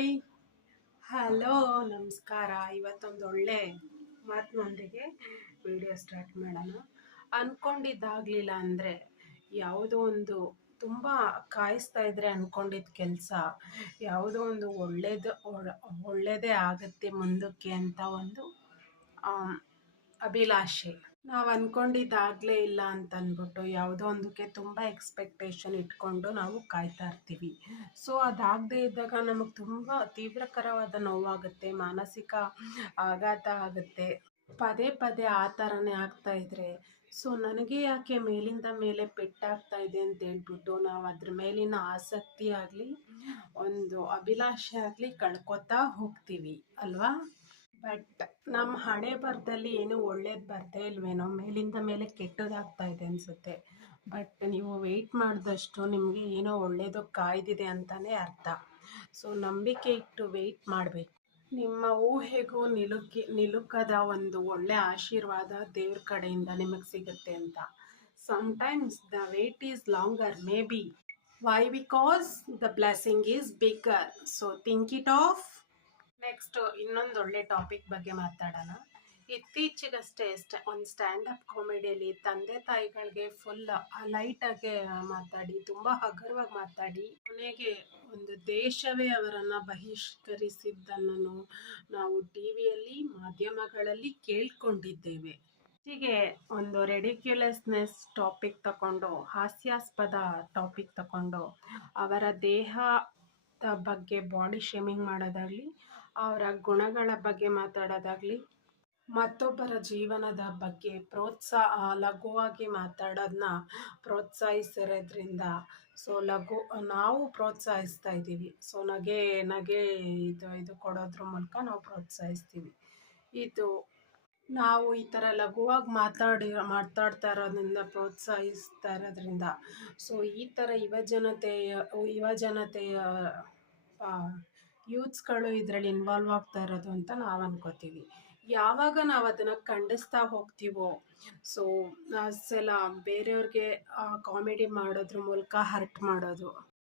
Hi, hello, ನಮಸ್ಕಾರ. ಇವತ್ತೊಂದು ಒಳ್ಳೆ ಮಾತಿನೊಂದಿಗೆ ವಿಡಿಯೋ ಸ್ಟಾರ್ಟ್ ಮಾಡೋಣ. ಅಂದ್ಕೊಂಡಿದ್ದಾಗಲಿಲ್ಲ ಅಂದರೆ ಯಾವುದೋ ಒಂದು ತುಂಬ ಕಾಯಿಸ್ತಾ ಇದ್ರೆ ಅಂದ್ಕೊಂಡಿದ್ದ ಕೆಲಸ ಯಾವುದೋ ಒಂದು ಒಳ್ಳೆಯದೇ ಆಗುತ್ತೆ ಮುಂದಕ್ಕೆ ಅಂತ ಒಂದು ಅಭಿಲಾಷೆ. ನಾವು ಅಂದ್ಕೊಂಡಿದ್ದಾಗಲೇ ಇಲ್ಲ ಅಂತ ಅಂದ್ಬಿಟ್ಟು ಯಾವುದೋ ಒಂದಕ್ಕೆ ತುಂಬ ಎಕ್ಸ್ಪೆಕ್ಟೇಷನ್ ಇಟ್ಕೊಂಡು ನಾವು ಕಾಯ್ತಾ ಇರ್ತೀವಿ. ಸೊ ಅದಾಗದೇ ಇದ್ದಾಗ ನಮಗೆ ತುಂಬ ತೀವ್ರಕರವಾದ ನೋವಾಗುತ್ತೆ, ಮಾನಸಿಕ ಆಘಾತ ಆಗುತ್ತೆ. ಪದೇ ಪದೇ ಆ ಥರನೇ ಆಗ್ತಾ ಇದ್ರೆ ಸೊ ನನಗೆ ಯಾಕೆ ಮೇಲಿಂದ ಮೇಲೆ ಪೆಟ್ಟಾಗ್ತಾ ಇದೆ ಅಂತ ಹೇಳ್ಬಿಟ್ಟು ನಾವು ಅದ್ರ ಮೇಲಿನ ಆಸಕ್ತಿ ಆಗಲಿ ಒಂದು ಅಭಿಲಾಷೆ ಆಗಲಿ ಕಳ್ಕೊತಾ ಹೋಗ್ತೀವಿ ಅಲ್ವಾ. ಬಟ್ ನಮ್ಮ ಹಣೆ ಬರದಲ್ಲಿ ಏನು ಒಳ್ಳೇದು ಬರ್ದೇ ಇಲ್ವೇನೋ, ಮೇಲಿಂದ ಮೇಲೆ ಕೆಟ್ಟದಾಗ್ತಾ ಇದೆ ಅನಿಸುತ್ತೆ. ಬಟ್ ನೀವು ವೆಯ್ಟ್ ಮಾಡಿದಷ್ಟು ನಿಮಗೆ ಏನೋ ಒಳ್ಳೆಯದು ಕಾಯ್ದಿದೆ ಅಂತಲೇ ಅರ್ಥ. ಸೊ ನಂಬಿಕೆ ಇಟ್ಟು ವೆಯ್ಟ್ ಮಾಡಬೇಕು. ನಿಮ್ಮ ಊಹೆಗೂ ನಿಲುಕದ ಒಂದು ಒಳ್ಳೆ ಆಶೀರ್ವಾದ ದೇವ್ರ ಕಡೆಯಿಂದ ನಿಮಗೆ ಸಿಗುತ್ತೆ ಅಂತ. Sometimes the wait is longer maybe. Why? Because the blessing is bigger. So think it of. Next ಇನ್ನೊಂದು ಒಳ್ಳೆ ಟಾಪಿಕ್ ಬಗ್ಗೆ ಮಾತಾಡೋಣ. ಇತ್ತೀಚೆಗಷ್ಟೇ ಒಂದು ಸ್ಟ್ಯಾಂಡಪ್ ಕಾಮಿಡಿಯಲ್ಲಿ ತಂದೆ ತಾಯಿಗಳಿಗೆ ಫುಲ್ ಲೈಟಾಗಿ ಮಾತಾಡಿ, ತುಂಬ ಹಗುರವಾಗಿ ಮಾತಾಡಿ, ಕೊನೆಗೆ ಒಂದು ದೇಶವೇ ಅವರನ್ನು ಬಹಿಷ್ಕರಿಸಿದ್ದನ್ನು ನಾವು ಟಿ ವಿಯಲ್ಲಿ ಮಾಧ್ಯಮಗಳಲ್ಲಿ ಕೇಳ್ಕೊಂಡಿದ್ದೇವೆ. ಹೀಗೆ ಒಂದು ರೆಡಿಕ್ಯುಲಸ್ನೆಸ್ ಟಾಪಿಕ್ ತಗೊಂಡು, ಹಾಸ್ಯಾಸ್ಪದ ಟಾಪಿಕ್ ತಗೊಂಡು ಅವರ ದೇಹದ ಬಗ್ಗೆ ಬಾಡಿ ಶೇಮಿಂಗ್ ಮಾಡೋದಾಗಲಿ, ಅವರ ಗುಣಗಳ ಬಗ್ಗೆ ಮಾತಾಡೋದಾಗಲಿ, ಮತ್ತೊಬ್ಬರ ಜೀವನದ ಬಗ್ಗೆ ಲಘುವಾಗಿ ಮಾತಾಡೋದನ್ನ ಪ್ರೋತ್ಸಾಹಿಸಿರೋದ್ರಿಂದ ಸೊ ನಾವು ಪ್ರೋತ್ಸಾಹಿಸ್ತಾ ಇದ್ದೀವಿ. ಸೊ ನಗೆ ಇದು ಕೊಡೋದ್ರ ಮೂಲಕ ನಾವು ಪ್ರೋತ್ಸಾಹಿಸ್ತೀವಿ. ನಾವು ಈ ಥರ ಲಘುವಾಗಿ ಮಾತಾಡ್ತಾ ಇರೋದ್ರಿಂದ, ಪ್ರೋತ್ಸಾಹಿಸ್ತಾ ಇರೋದ್ರಿಂದ ಸೊ ಈ ಥರ ಯುವಜನತೆಯ ಯೂತ್ಸ್ಗಳು ಇದರಲ್ಲಿ ಇನ್ವಾಲ್ವ್ ಆಗ್ತಾ ಇರೋದು ಅಂತ ನಾವು ಅನ್ಕೋತೀವಿ. ಯಾವಾಗ ನಾವು ಅದನ್ನು ಖಂಡಿಸ್ತಾ ಹೋಗ್ತೀವೋ ಸೊ ಸಲ ಬೇರೆಯವ್ರಿಗೆ ಕಾಮಿಡಿ ಮಾಡೋದ್ರ ಮೂಲಕ ಹರ್ಟ್ ಮಾಡೋದು,